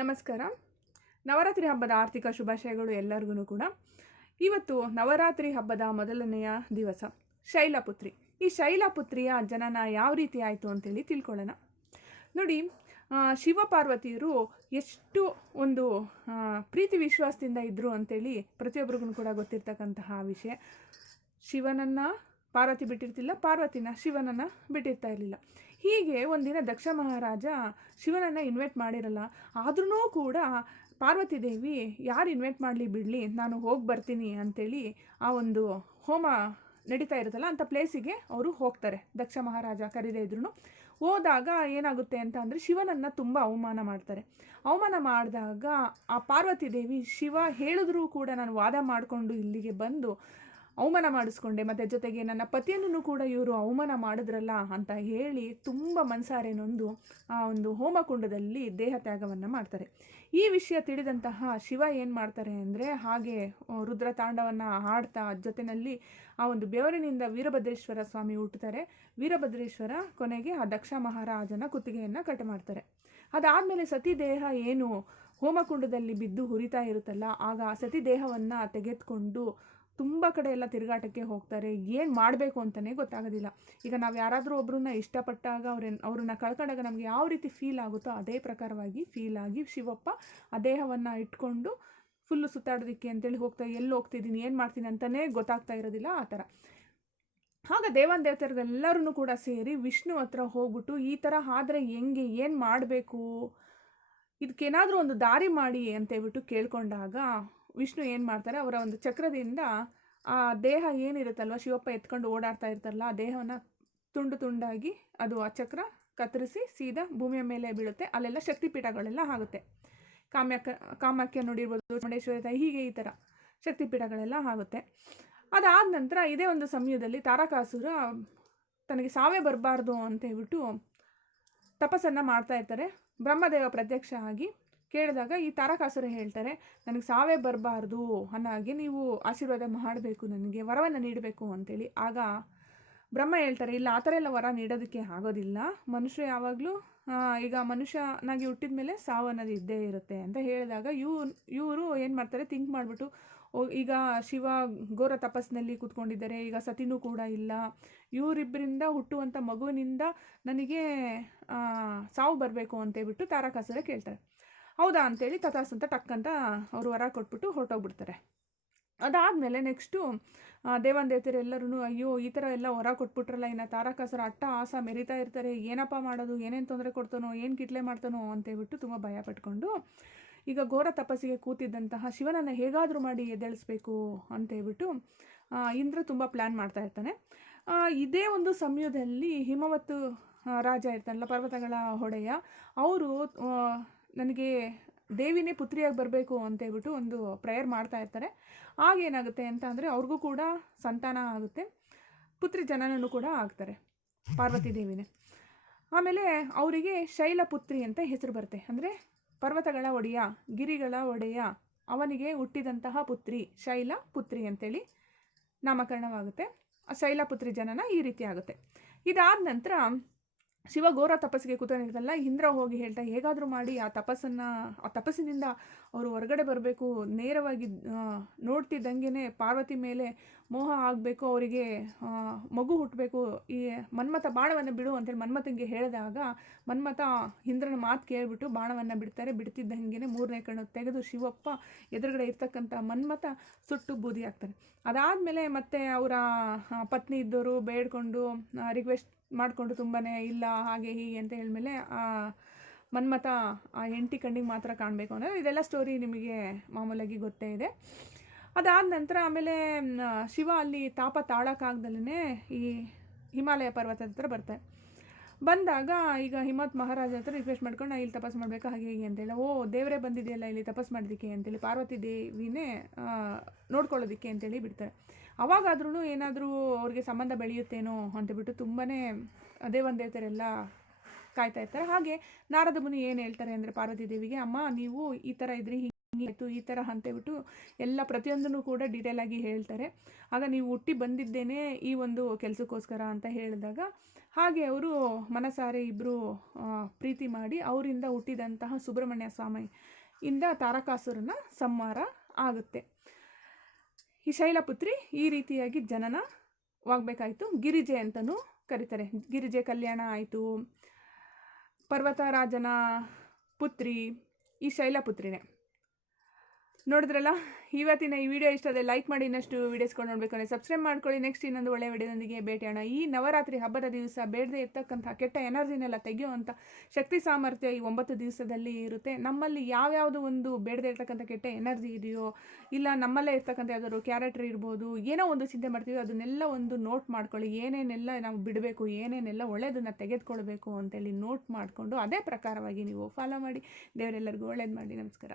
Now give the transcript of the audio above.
ನಮಸ್ಕಾರ. ನವರಾತ್ರಿ ಹಬ್ಬದ ಆರ್ಥಿಕ ಶುಭಾಶಯಗಳು ಎಲ್ಲರಿಗೂ ಕೂಡ. ಇವತ್ತು ನವರಾತ್ರಿ ಹಬ್ಬದ ಮೊದಲನೆಯ ದಿವಸ, ಶೈಲಪುತ್ರಿ. ಈ ಶೈಲಪುತ್ರಿಯ ಜನನ ಯಾವ ರೀತಿ ಆಯಿತು ಅಂತೇಳಿ ತಿಳ್ಕೊಳ್ಳೋಣ. ನೋಡಿ ಶಿವ ಪಾರ್ವತಿಯರು ಎಷ್ಟು ಒಂದು ಪ್ರೀತಿ ವಿಶ್ವಾಸದಿಂದ ಇದ್ದರು ಅಂತೇಳಿ ಪ್ರತಿಯೊಬ್ಬರಿಗೂ ಕೂಡ ಗೊತ್ತಿರ್ತಕ್ಕಂತಹ ವಿಷಯ. ಶಿವನನ್ನು ಪಾರ್ವತಿ ಬಿಟ್ಟಿರ್ತಿಲ್ಲ, ಪಾರ್ವತಿನ ಶಿವನನ್ನು ಬಿಟ್ಟಿರ್ತಾ ಇರಲಿಲ್ಲ. ಹೀಗೆ ಒಂದಿನ ದಕ್ಷ ಮಹಾರಾಜ ಶಿವನನ್ನು ಇನ್ವೈಟ್ ಮಾಡಿರಲ್ಲ ಆದ್ರೂ ಕೂಡ ಪಾರ್ವತಿ ದೇವಿ, ಯಾರು ಇನ್ವೈಟ್ ಮಾಡಲಿ ಬಿಡಲಿ, ನಾನು ಹೋಗಿ ಬರ್ತೀನಿ ಅಂಥೇಳಿ ಆ ಒಂದು ಹೋಮ ನಡೀತಾ ಇರುತ್ತಲ್ಲ ಅಂಥ ಪ್ಲೇಸಿಗೆ ಅವರು ಹೋಗ್ತಾರೆ. ದಕ್ಷ ಮಹಾರಾಜ ಕರೀದೇ ಇದ್ರು ಹೋದಾಗ ಏನಾಗುತ್ತೆ ಅಂತ ಅಂದರೆ ಶಿವನನ್ನು ತುಂಬ ಅವಮಾನ ಮಾಡ್ತಾರೆ. ಅವಮಾನ ಮಾಡಿದಾಗ ಆ ಪಾರ್ವತಿ ದೇವಿ ಶಿವ ಹೇಳಿದ್ರೂ ಕೂಡ, ನಾನು ವಾದ ಮಾಡಿಕೊಂಡು ಇಲ್ಲಿಗೆ ಬಂದು ಅವಮಾನ ಮಾಡಿಸ್ಕೊಂಡೆ, ಮತ್ತು ಜೊತೆಗೆ ನನ್ನ ಪತಿಯನ್ನು ಕೂಡ ಇವರು ಅವಮಾನ ಮಾಡಿದ್ರಲ್ಲ ಅಂತ ಹೇಳಿ ತುಂಬ ಮನಸಾರೆ ನೊಂದು ಆ ಒಂದು ಹೋಮಕುಂಡದಲ್ಲಿ ದೇಹ ತ್ಯಾಗವನ್ನು ಮಾಡ್ತಾರೆ. ಈ ವಿಷಯ ತಿಳಿದಂತಹ ಶಿವ ಏನು ಮಾಡ್ತಾರೆ ಅಂದರೆ ಹಾಗೆ ರುದ್ರ ತಾಂಡವನ್ನು ಹಾಡ್ತಾ ಜೊತೆಯಲ್ಲಿ ಆ ಒಂದು ಬೆವರಿನಿಂದ ವೀರಭದ್ರೇಶ್ವರ ಸ್ವಾಮಿ ಹುಟ್ಟುತ್ತಾರೆ. ವೀರಭದ್ರೇಶ್ವರ ಕೊನೆಗೆ ಆ ದಕ್ಷ ಮಹಾರಾಜನ ಕುತ್ತಿಗೆಯನ್ನು ಕಟ್ ಮಾಡ್ತಾರೆ. ಅದಾದಮೇಲೆ ಸತಿ ದೇಹ ಏನು ಹೋಮಕುಂಡದಲ್ಲಿ ಬಿದ್ದು ಹುರಿತಾ ಇರುತ್ತಲ್ಲ, ಆಗ ಸತಿ ದೇಹವನ್ನು ತೆಗೆದುಕೊಂಡು ತುಂಬ ಕಡೆ ಎಲ್ಲ ತಿರುಗಾಟಕ್ಕೆ ಹೋಗ್ತಾರೆ. ಏನು ಮಾಡಬೇಕು ಅಂತಲೇ ಗೊತ್ತಾಗೋದಿಲ್ಲ. ಈಗ ನಾವು ಯಾರಾದರೂ ಒಬ್ಬರನ್ನ ಇಷ್ಟಪಟ್ಟಾಗ ಅವ್ರನ್ನ ಅವ್ರನ್ನ ಕಳ್ಕೊಂಡಾಗ ನಮಗೆ ಯಾವ ರೀತಿ ಫೀಲ್ ಆಗುತ್ತೋ ಅದೇ ಪ್ರಕಾರವಾಗಿ ಫೀಲ್ ಆಗಿ ಶಿವಪ್ಪ ಆ ದೇಹವನ್ನು ಇಟ್ಕೊಂಡು ಫುಲ್ಲು ಸುತ್ತಾಡೋದಕ್ಕೆ ಅಂತೇಳಿ ಹೋಗ್ತಾ, ಎಲ್ಲಿ ಹೋಗ್ತಿದ್ದೀನಿ, ಏನು ಮಾಡ್ತೀನಿ ಅಂತಲೇ ಗೊತ್ತಾಗ್ತಾ ಇರೋದಿಲ್ಲ ಆ ಥರ. ಆಗ ದೇವನ್ ದೇವತೆಗಳಿಗೆಲ್ಲರೂ ಕೂಡ ಸೇರಿ ವಿಷ್ಣು ಹತ್ರ ಹೋಗ್ಬಿಟ್ಟು ಈ ಥರ ಆದರೆ ಹೆಂಗೆ, ಏನು ಮಾಡಬೇಕು? ಇದಕ್ಕೇನಾದರೂ ಒಂದು ದಾರಿ ಮಾಡಿ ಅಂತೇಳ್ಬಿಟ್ಟು ಕೇಳ್ಕೊಂಡಾಗ ವಿಷ್ಣು ಏನು ಮಾಡ್ತಾರೆ, ಅವರ ಒಂದು ಚಕ್ರದಿಂದ ಆ ದೇಹ ಏನಿರುತ್ತಲ್ವ, ಶಿವಪ್ಪ ಎತ್ಕೊಂಡು ಓಡಾಡ್ತಾ ಇರ್ತಾರಲ್ಲ, ಆ ದೇಹವನ್ನು ತುಂಡು ತುಂಡಾಗಿ ಅದು ಆ ಚಕ್ರ ಕತ್ತರಿಸಿ ಸೀದಾ ಭೂಮಿಯ ಮೇಲೆ ಬೀಳುತ್ತೆ. ಅಲ್ಲೆಲ್ಲ ಶಕ್ತಿಪೀಠಗಳೆಲ್ಲ ಆಗುತ್ತೆ. ಕಾಮ್ಯಕ ಕಾಮಾಖ್ಯ ನೋಡಿರ್ಬೋದು, ಚಾಮುಂಡೇಶ್ವರಿ ತಾಯಿ, ಹೀಗೆ ಈ ಥರ ಶಕ್ತಿಪೀಠಗಳೆಲ್ಲ ಆಗುತ್ತೆ. ಅದಾದ ನಂತರ ಇದೇ ಒಂದು ಸಮಯದಲ್ಲಿ ತಾರಕಾಸುರ ತನಗೆ ಸಾವೇ ಬರಬಾರ್ದು ಅಂತ ಹೇಳ್ಬಿಟ್ಟು ತಪಸ್ಸನ್ನು ಮಾಡ್ತಾ ಇರ್ತಾರೆ. ಬ್ರಹ್ಮದೇವ ಪ್ರತ್ಯಕ್ಷ ಆಗಿ ಕೇಳಿದಾಗ ಈ ತಾರಕಾಸುರ ಹೇಳ್ತಾರೆ, ನನಗೆ ಸಾವೇ ಬರಬಾರ್ದು ಹಾಗೆ ನೀವು ಆಶೀರ್ವಾದ ಮಾಡಬೇಕು, ನನಗೆ ವರವನ್ನು ನೀಡಬೇಕು ಅಂತೇಳಿ. ಆಗ ಬ್ರಹ್ಮ ಹೇಳ್ತಾರೆ, ಇಲ್ಲ, ಆ ಥರ ಎಲ್ಲ ವರ ನೀಡೋದಕ್ಕೆ ಆಗೋದಿಲ್ಲ. ಮನುಷ್ಯ ಯಾವಾಗಲೂ ಈಗ ಮನುಷ್ಯನಾಗಿ ಹುಟ್ಟಿದ ಮೇಲೆ ಸಾವು ಅನ್ನೋದು ಇದ್ದೇ ಇರುತ್ತೆ ಅಂತ ಹೇಳಿದಾಗ ಇವ್ ಇವರು ಏನು ಮಾಡ್ತಾರೆ ಥಿಂಕ್ ಮಾಡಿಬಿಟ್ಟು ಈಗ ಶಿವ ಘೋರ ತಪಸ್ಸಿನಲ್ಲಿ ಕೂತ್ಕೊಂಡಿದ್ದಾರೆ, ಈಗ ಸತಿನೂ ಕೂಡ ಇಲ್ಲ. ಇವರಿಬ್ಬರಿಂದ ಹುಟ್ಟುವಂಥ ಮಗುವಿನಿಂದ ನನಗೆ ಸಾವು ಬರಬೇಕು ಅಂತೇಳ್ಬಿಟ್ಟು ತಾರಕಾಸುರ ಕೇಳ್ತಾರೆ. ಹೌದಾ ಅಂತೇಳಿ ತಥಾಸ್ ಅಂತ ಟಕ್ಕಂತ ಅವರು ವರ ಕೊಟ್ಬಿಟ್ಟು ಹೊರಟೋಗ್ಬಿಡ್ತಾರೆ. ಅದಾದಮೇಲೆ ನೆಕ್ಸ್ಟು ದೇವಾನ್ ಎಲ್ಲರೂ ಅಯ್ಯೋ, ಈ ಥರ ಎಲ್ಲ ಹೊರ ಕೊಟ್ಬಿಟ್ರಲ್ಲ, ಇನ್ನು ತಾರಕಾಸರ ಅಟ್ಟ ಆಸ ಮೆರಿತಾ ಇರ್ತಾರೆ, ಏನಪ್ಪ ಮಾಡೋದು, ಏನೇನು ತೊಂದರೆ ಕೊಡ್ತಾನೋ, ಏನು ಕಿಟ್ಲೆ ಮಾಡ್ತಾನೋ ಅಂತೇಳ್ಬಿಟ್ಟು ತುಂಬ ಭಯ ಪಟ್ಕೊಂಡು, ಈಗ ಘೋರ ತಪಸ್ಸಿಗೆ ಕೂತಿದ್ದಂತಹ ಶಿವನನ್ನು ಹೇಗಾದರೂ ಮಾಡಿ ಎದ್ದೇಳಿಸ್ಬೇಕು ಅಂತೇಳ್ಬಿಟ್ಟು ಇಂದ್ರ ತುಂಬ ಪ್ಲ್ಯಾನ್ ಮಾಡ್ತಾ ಇರ್ತಾನೆ. ಇದೇ ಒಂದು ಸಮಯದಲ್ಲಿ ಹಿಮವತ್ತು ರಾಜ ಇರ್ತಾನಲ್ಲ, ಪರ್ವತಗಳ ಹೊಡೆಯ, ಅವರು ನನಗೆ ದೇವಿನೇ ಪುತ್ರಿಯಾಗಿ ಬರಬೇಕು ಅಂತೇಳ್ಬಿಟ್ಟು ಒಂದು ಪ್ರೇಯರ್ ಮಾಡ್ತಾ ಇರ್ತಾರೆ. ಆಗೇನಾಗುತ್ತೆ ಅಂತ ಅಂದರೆ ಅವ್ರಿಗೂ ಕೂಡ ಸಂತಾನ ಆಗುತ್ತೆ. ಪುತ್ರಿ ಜನನೂ ಕೂಡ ಆಗ್ತಾರೆ ಪಾರ್ವತಿ ದೇವಿನೇ. ಆಮೇಲೆ ಅವರಿಗೆ ಶೈಲಪುತ್ರಿ ಅಂತ ಹೆಸರು ಬರುತ್ತೆ. ಅಂದರೆ ಪರ್ವತಗಳ ಒಡೆಯ, ಗಿರಿಗಳ ಒಡೆಯ, ಅವನಿಗೆ ಹುಟ್ಟಿದಂತಹ ಪುತ್ರಿ ಶೈಲ ಪುತ್ರಿ ಅಂತೇಳಿ ನಾಮಕರಣವಾಗುತ್ತೆ. ಆ ಶೈಲಪುತ್ರಿ ಜನನ ಈ ರೀತಿ ಆಗುತ್ತೆ. ಇದಾದ ನಂತರ ಶಿವ ಘೋರ ತಪಸ್ಸಿಗೆ ಕೂತನಿರ್ತಲ್ಲ ಇಂದ್ರ ಹೋಗಿ ಹೇಳ್ತಾ, ಹೇಗಾದರೂ ಮಾಡಿ ಆ ತಪಸ್ಸನ್ನು, ಆ ತಪಸ್ಸಿನಿಂದ ಅವರು ಹೊರಗಡೆ ಬರಬೇಕು. ನೇರವಾಗಿ ನೋಡ್ತಿದ್ದಂಗೆ ಪಾರ್ವತಿ ಮೇಲೆ ಮೋಹ ಆಗಬೇಕು, ಅವರಿಗೆ ಮಗು ಹುಟ್ಟಬೇಕು ಈ ಮನ್ಮಥ ಬಾಣವನ್ನು ಬಿಡು ಅಂತೇಳಿ ಮನ್ಮಥನಿಗೆ ಹೇಳಿದಾಗ, ಮನ್ಮಥ ಇಂದ್ರನ ಮಾತು ಕೇಳಿಬಿಟ್ಟು ಬಾಣವನ್ನು ಬಿಡ್ತಾರೆ. ಬಿಡ್ತಿದ್ದಂಗೆ ಮೂರನೇ ಕಣ್ಣು ತೆಗೆದು ಶಿವಪ್ಪ ಎದುರುಗಡೆ ಇರ್ತಕ್ಕಂಥ ಮನ್ಮಥ ಸುಟ್ಟು ಬೂದಿ ಆಗ್ತಾರೆ ಅದಾದಮೇಲೆ ಮತ್ತೆ ಅವರ ಪತ್ನಿ ಇದ್ದವರು ಬೇಡ್ಕೊಂಡು ರಿಕ್ವೆಸ್ಟ್ ಮಾಡಿಕೊಂಡು ತುಂಬಾ ಇಲ್ಲ, ಹಾಗೆ ಹೀಗೆ ಅಂತ ಹೇಳಿದ್ಮೇಲೆ ಆ ಮನ್ಮಥ ಆ ಹೆಂಡತಿ ಕಣ್ಣಿಗೆ ಮಾತ್ರ ಕಾಣಬೇಕು ಅಂದರೆ ಇದೆಲ್ಲ ಸ್ಟೋರಿ ನಿಮಗೆ ಮಾಮೂಲಾಗಿ ಗೊತ್ತೇ ಇದೆ. ಅದಾದ ನಂತರ ಆಮೇಲೆ ಶಿವ ಅಲ್ಲಿ ತಾಪ ತಾಳಕ್ಕಾಗ್ದಲೇ ಈ ಹಿಮಾಲಯ ಪರ್ವತದ ಹತ್ರ ಬರ್ತಾರೆ ಬಂದಾಗ ಈಗ ಹಿಮತ್ ಮಹಾರಾಜ ಹತ್ರ ರಿಕ್ವೆಸ್ಟ್ ಮಾಡ್ಕೊಂಡು ಇಲ್ಲಿ ತಪಸ್ ಮಾಡಬೇಕಾ? ಹಾಗೆ, ಹೀಗೆ ಅಂತೇಳಿ ಓ, ದೇವರೇ ಬಂದಿದೆಯಲ್ಲ, ಇಲ್ಲಿ ತಪಸ್ ಮಾಡೋದಕ್ಕೆ ಅಂತೇಳಿ ಪಾರ್ವತಿ ದೇವಿನೇ ನೋಡ್ಕೊಳ್ಳೋದಕ್ಕೆ ಅಂತೇಳಿ ಬಿಡ್ತಾರೆ. ಅವಾಗಾದ್ರೂ ಏನಾದರೂ ಅವ್ರಿಗೆ ಸಂಬಂಧ ಬೆಳೆಯುತ್ತೇನೋ ಅಂತೇಳ್ಬಿಟ್ಟು ತುಂಬಾ ದೇವನ್ ದೇವತೆರೆಲ್ಲ ಕಾಯ್ತಾ ಇರ್ತಾರೆ. ಹಾಗೆ ನಾರದ ಮುನಿ ಏನು ಹೇಳ್ತಾರೆ ಅಂದರೆ ಪಾರ್ವತಿ ದೇವಿಗೆ, ಅಮ್ಮ, ನೀವು ಈ ಥರ ಇದ್ರಿ ಆಯಿತು ಈ ಥರ ಅಂತೇಳ್ಬಿಟ್ಟು ಎಲ್ಲ ಪ್ರತಿಯೊಂದನ್ನು ಕೂಡ ಡೀಟೇಲ್ ಆಗಿ ಹೇಳ್ತಾರೆ. ಆಗ ನೀವು ಹುಟ್ಟಿ ಬಂದಿದ್ದೇನೆ ಈ ಒಂದು ಕೆಲಸಕ್ಕೋಸ್ಕರ ಅಂತ ಹೇಳಿದಾಗ ಹಾಗೆ ಅವರು ಮನಸಾರೆ ಇಬ್ಬರು ಪ್ರೀತಿ ಮಾಡಿ ಅವರಿಂದ ಹುಟ್ಟಿದಂತಹ ಸುಬ್ರಹ್ಮಣ್ಯ ಸ್ವಾಮಿ ಇಂದ ತಾರಕಾಸುರನ ಸಂಹಾರ ಆಗುತ್ತೆ. ಈ ಶೈಲಪುತ್ರಿ ಈ ರೀತಿಯಾಗಿ ಜನನವಾಗಬೇಕಾಯಿತು ಗಿರಿಜೆ ಅಂತಲೂ ಕರೀತಾರೆ. ಗಿರಿಜೆ ಕಲ್ಯಾಣ ಆಯಿತು. ಪರ್ವತರಾಜನ ಪುತ್ರಿ ಈ ಶೈಲಪುತ್ರಿನೇ. ನೋಡಿದ್ರಲ್ಲ, ಇವತ್ತಿನ ಈ ವಿಡಿಯೋ ಇಷ್ಟ ಲೈಕ್ ಮಾಡಿ, ಇನ್ನಷ್ಟು ವೀಡಿಯೋಸ್ಕೊಂಡು ನೋಡಬೇಕು ಅಂದರೆ ಸಬ್ಸ್ಕ್ರೈಬ್ ಮಾಡ್ಕೊಳ್ಳಿ. ನೆಕ್ಸ್ಟ್ ಇನ್ನೊಂದು ಒಳ್ಳೆಯ ವಿಡಿಯೋದೊಂದಿಗೆ ಭೇಟಿಯಾಣ ಈ ನವರಾತ್ರಿ ಹಬ್ಬದ ದಿವಸ ಬೇಡದೆ ಇರ್ತಕ್ಕಂಥ ಕೆಟ್ಟ ಎನರ್ಜಿನೆಲ್ಲ ತೆಗೆಯುವಂಥ ಶಕ್ತಿ ಸಾಮರ್ಥ್ಯ ಈ ಒಂಬತ್ತು ದಿವಸದಲ್ಲಿ ಇರುತ್ತೆ. ನಮ್ಮಲ್ಲಿ ಯಾವ್ಯಾವುದು ಒಂದು ಬೇಡದೆ ಇರ್ತಕ್ಕಂಥ ಕೆಟ್ಟ ಎನರ್ಜಿ ಇದೆಯೋ, ಇಲ್ಲ ನಮ್ಮಲ್ಲೇ ಇರ್ತಕ್ಕಂಥ ಯಾವ್ದಾದ್ರು ಕ್ಯಾರೆಕ್ಟರ್ ಇರ್ಬೋದು, ಏನೋ ಒಂದು ಚಿಂತೆ ಮಾಡ್ತೀವಿ, ಅದನ್ನೆಲ್ಲ ಒಂದು ನೋಟ್ ಮಾಡ್ಕೊಳ್ಳಿ. ಏನೇನೆಲ್ಲ ನಾವು ಬಿಡಬೇಕು, ಏನೇನೆಲ್ಲ ಒಳ್ಳೆಯದನ್ನು ತೆಗೆದುಕೊಳ್ಬೇಕು ಅಂತೇಳಿ ನೋಟ್ ಮಾಡಿಕೊಂಡು ಅದೇ ಪ್ರಕಾರವಾಗಿ ನೀವು ಫಾಲೋ ಮಾಡಿ. ದೇವರೆಲ್ಲರಿಗೂ ಒಳ್ಳೇದು ಮಾಡಿ ನಮಸ್ಕಾರ.